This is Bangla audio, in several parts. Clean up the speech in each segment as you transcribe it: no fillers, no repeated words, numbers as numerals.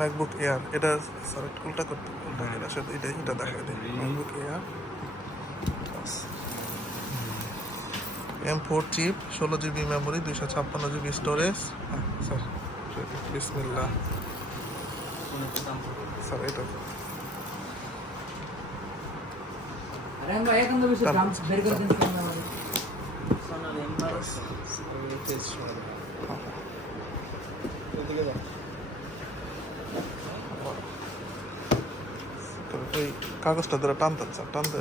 ম্যাকবুক এয়ার, এটা সরি উল্টা করতে উল্টা এটা সাথে এটা দেখা দেয়। MacBook Air M4 chip, 16 GB memory, 256 GB storage. Sir বিসমিল্লাহ স্যার এটা ওই কাগজটা ধরে টানতেন স্যার, টানতে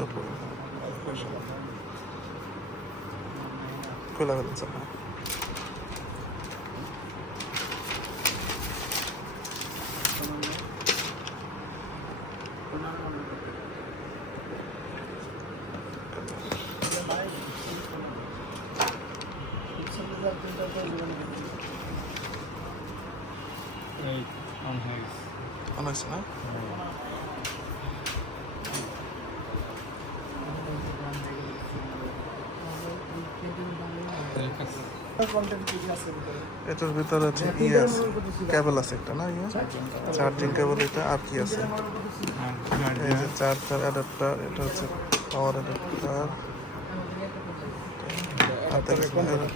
খুলে ফেলেন স্যার। হ্যাঁ মনে হচ্ছে না? এটার ভিতরে আছে আছে, কেবল আছে একটা না, চার্জিং কেবল। এটা আর কি আছে? এই যে চার্জার অ্যাডাপ্টার, এটা হচ্ছে পাওয়ার অ্যাডাপ্টার। আর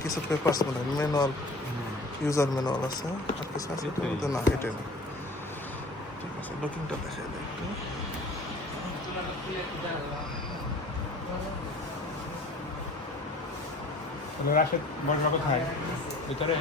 কিছু পেপারস মনে হয়, ম্যানুয়াল, ইউজার ম্যানুয়াল আছে। আর কিছু আছে না, এটাই না। ঠিক আছে, লুকিংটা দেখাই দেয় একটু। রাশেদ বড় কোথায় ভিতরে?